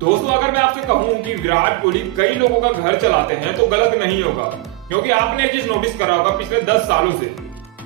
दोस्तों अगर मैं आपसे कहूं कि विराट कोहली कई लोगों का घर चलाते हैं तो गलत नहीं होगा, क्योंकि आपने एक चीज नोटिस करा होगा पिछले 10 सालों से,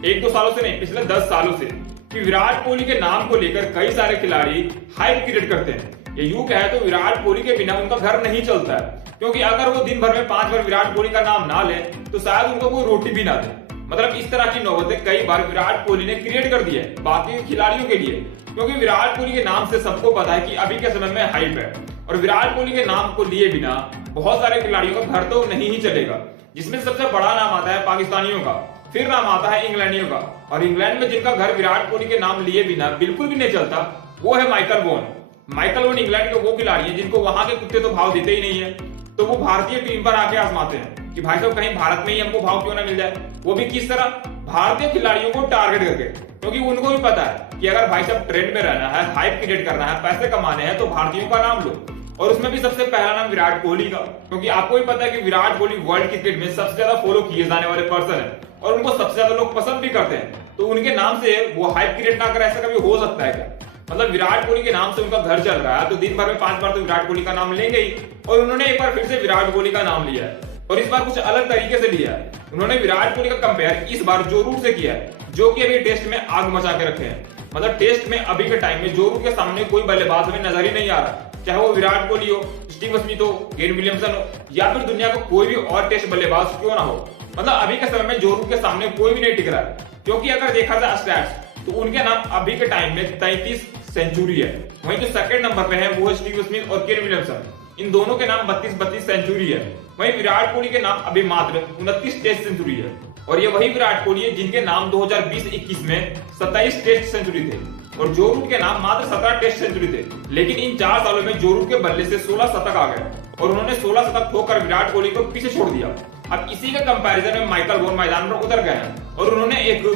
1-2 सालों से नहीं, पिछले 10 सालों से कि विराट कोहली के नाम को लेकर कई सारे खिलाड़ी हाइप क्रिएट करते हैं। ये यूं कहे तो विराट कोहली के बिना उनका घर नहीं चलता है, क्योंकि अगर वो दिन भर में 5 बार विराट कोहली का नाम ना ले तो शायद उनको कोई रोटी भी ना दे। मतलब इस तरह की नौबतें कई बार विराट कोहली ने क्रिएट कर दी है बाकी खिलाड़ियों के लिए, क्योंकि विराट कोहली के नाम से सबको पता है कि अभी के समय में हाइप है और विराट कोहली के नाम को लिए बिना बहुत सारे खिलाड़ियों का घर तो नहीं ही चलेगा। जिसमें सबसे बड़ा नाम आता है पाकिस्तानियों का, फिर नाम आता है इंग्लैंडियों का, और इंग्लैंड में जिनका घर विराट कोहली के नाम लिए बिना बिल्कुल भी नहीं चलता वो है Michael Vaughan. Michael Vaughan England के वो खिलाड़ी है जिनको वहां के कुत्ते तो भाव देते ही नहीं है, तो वो भारतीय टीम पर आके आजमाते हैं कि भाई साहब कहीं भारत में ही हमको भाव क्यों ना मिल जाए, वो भी किस तरह, भारतीय खिलाड़ियों को टारगेट करके, क्योंकि उनको भी पता है कि अगर भाई साहब ट्रेंड में रहना है, हाइप क्रिएट करना है, पैसे कमाने हैं तो भारतीयों का नाम लो, और उसमें भी सबसे पहला नाम विराट कोहली का, क्योंकि आपको भी पता है कि विराट कोहली वर्ल्ड क्रिकेट में सबसे ज्यादा फॉलो किए जाने वाले पर्सन है और उनको सबसे ज्यादा लोग पसंद भी करते हैं, तो उनके नाम से वो हाइप क्रिएट ना करे, ऐसा कभी हो सकता है क्या? मतलब विराट कोहली के नाम से उनका घर चल रहा है तो दिन भर में 5 बार तो विराट कोहली का नाम लेंगे ही, और उन्होंने एक बार फिर से विराट कोहली का नाम लिया है और इस बार कुछ अलग तरीके से लिया है। उन्होंने विराट कोहली का कंपेयर इस बार जो रूट से किया है, जो कि अभी टेस्ट में आग मचा के रखे हैं। मतलब टेस्ट में अभी के टाइम में जो रूट के सामने कोई बल्लेबाज हमें नजर ही नहीं आ रहा, चाहे वो विराट कोहली हो, स्टीव स्मिथ हो, केन विलियमसन हो, या फिर दुनिया का कोई भी और टेस्ट बल्लेबाज क्यों ना हो। मतलब अभी के समय में जो रूट के सामने कोई भी नहीं टिक रहा है, क्योंकि अगर देखा जाए स्टैट्स तो उनके नाम अभी के टाइम में 33 सेंचुरी है। वहीं जो सेकंड नंबर पे है वो है स्टीव स्मिथ और केन विलियमसन, इन दोनों के नाम 32 सेंचुरी है। वहीं विराट कोहली के नाम अभी मात्र 29 टेस्ट सेंचुरी है, और ये वही विराट कोहली है जिनके नाम 2020-21 में 27 टेस्ट सेंचुरी थे, और जो रूट के नाम मात्र 17 टेस्ट सेंचुरी थे। लेकिन इन 4 सालों में जो रूट के बल्ले से 16 शतक आ गए और उन्होंने 16 शतक ठोकर विराट कोहली को पीछे छोड़ दिया। अब इसी के कंपैरिजन में माइकल वॉन मैदान पर उतर गए हैं और उन्होंने एक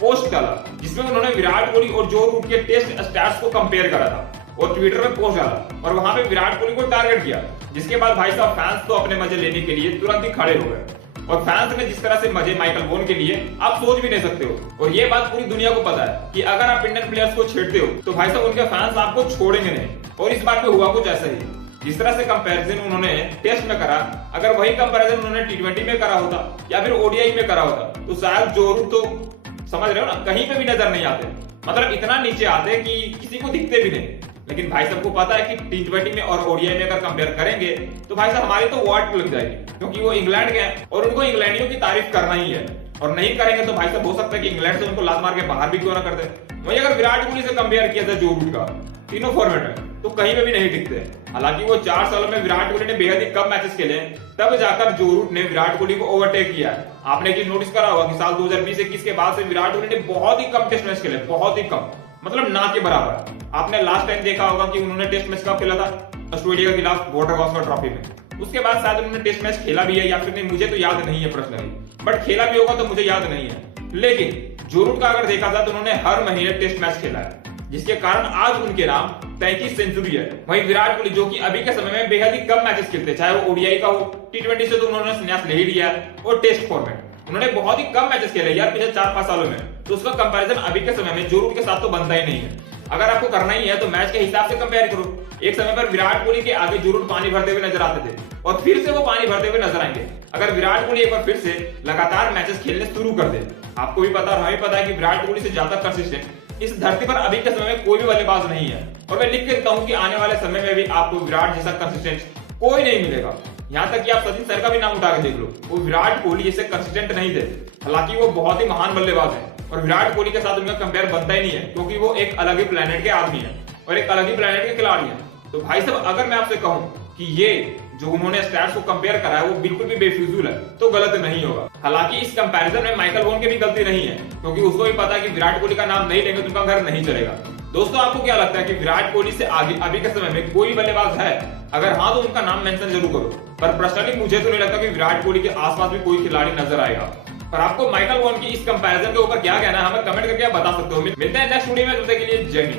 पोस्ट डाला जिसमें उन्होंने विराट कोहली और जो रूट के टेस्ट स्टैट्स को कंपेयर करा था और ट्विटर में पोस्ट डाला और वहां पे विराट कोहली को टारगेट किया। जिसके बाद भाई साहब फैंस तो अपने मजे लेने के लिए तुरंत ही खड़े हो गए, और फैंस ने जिस तरह से मजे माइकल वॉन के लिए आप सोच भी नहीं सकते हो। और ये बात पूरी दुनिया को पता है कि अगर आप इंडियन प्लेयर्स को छेड़ते हो तो भाई साहब उनके फैंस आपको छोड़ेंगे नहीं, और इस बार पे हुआ कुछ ऐसा ही। जिस तरह से कंपैरिजन उन्होंने टेस्ट में करा, अगर वही कंपैरिजन उन्होंने T20 में करा होता या फिर ODI में करा होता तो शायद जो रूट तो समझ रहे हो ना, कहीं पे भी नजर नहीं आते। मतलब इतना नीचे आते कि किसी को दिखते भी नहीं। लेकिन भाई सबको पता है कि T20 में और ODI में अगर कंपेयर करेंगे तो भाई साहब हमारी तो वाट लग जाएगी, क्योंकि वो इंग्लैंड के हैं और उनको इंग्लैंडियों की तारीफ करना ही है, और नहीं करेंगे तो भाई साहब हो सकता है कि इंग्लैंड से उनको लात मार के बाहर भी क्यों ना कर दे। वहीं अगर विराट कोहली से कंपेयर किया जाए जो रूट का तीनों फॉर्मेट में तो कहीं पे भी नहीं टिकते। हालांकि वो 4 सालों में विराट कोहली ने बेहद ही कम मैचेस खेले, तब जाकर जो रूट ने विराट कोहली को ओवरटेक किया। आपने एक चीज नोटिस करा होगा कि साल 2020-21 के बाद से विराट कोहली ने बहुत ही कम टेस्ट मैच खेले, बहुत ही कम, मतलब ना के बराबर। आपने लास्ट टाइम देखा होगा कि उन्होंने टेस्ट मैच कब खेला था, ऑस्ट्रेलिया के खिलाफ बॉर्डर गावस्कर ट्रॉफी में। उसके बाद शायद उन्होंने टेस्ट मैच खेला भी है या फिर नहीं, मुझे तो याद नहीं है पर्सनली, बट खेला भी होगा तो मुझे याद नहीं है। लेकिन जो रूट का अगर देखा जाए तो उन्होंने हर महीने टेस्ट मैच खेला है, जिसके कारण आज उनके नाम 33 सेंचुरी है। वहीं विराट कोहली जो कि अभी के समय में बेहद ही कम मैचेस खेलते, चाहे वो ODI का हो, T20 से तो उन्होंने संन्यास ले ही लिया है, और टेस्ट फॉर्मेट उन्होंने बहुत ही कम मैचेस खेले यार पिछले 4-5 सालों में, तो उसका कंपैरिजन अभी के समय में जो रूट के साथ तो बनता ही नहीं है। अगर आपको करना ही है तो मैच के हिसाब से कंपेयर करो। एक समय पर विराट कोहली के आगे जो रूट पानी भरते हुए नजर आते थे और फिर से वो पानी भरते हुए नजर आएंगे अगर विराट कोहली एक बार फिर से लगातार मैचेस खेलने शुरू कर दे। आपको भी पता और हमें पता है कि विराट कोहली से ज्यादा कंसिस्टेंट इस धरती पर अभी के समय में कोई भी बल्लेबाज नहीं है, और मैं लिख के देता हूं कि आने वाले समय में भी आपको विराट जैसा कंसिस्टेंट कोई नहीं मिलेगा। यहाँ तक कि आप सचिन सर का भी नाम उठा के देख लो, वो विराट कोहली जैसे कंसिस्टेंट नहीं थे। हालांकि वो बहुत ही महान बल्लेबाज है और विराट कोहली के साथ उनका कंपेयर बनता ही नहीं है, क्योंकि वो एक अलग ही प्लेनेट के आदमी है और एक अलग ही प्लेनेट के खिलाड़ी है। तो भाई साहब अगर मैं आपसे कहूं कि ये जो उन्होंने स्टैट्स को कंपेयर करा है वो बिल्कुल भी बेफिजूल है तो गलत नहीं होगा। हालांकि इस कंपैरिजन में माइकल वॉन की भी गलती नहीं है, क्योंकि उसको भी पता है कि विराट कोहली का नाम नहीं लेंगे तो उनका घर नहीं चलेगा। दोस्तों आपको क्या लगता है कि विराट कोहली से आगे अभी के समय में कोई बल्लेबाज है? अगर हाँ तो उनका नाम मेंशन जरूर करो, पर पर्सनली मुझे तो नहीं लगता कि विराट कोहली के आसपास भी कोई खिलाड़ी नजर आएगा। पर आपको माइकल वॉन की इस कंपैरिजन के ऊपर क्या कहना है हमें कमेंट करके आप बता सकते हो। मिलते हैं नेक्स्ट वीडियो में, तब तक के लिए जय हिंद।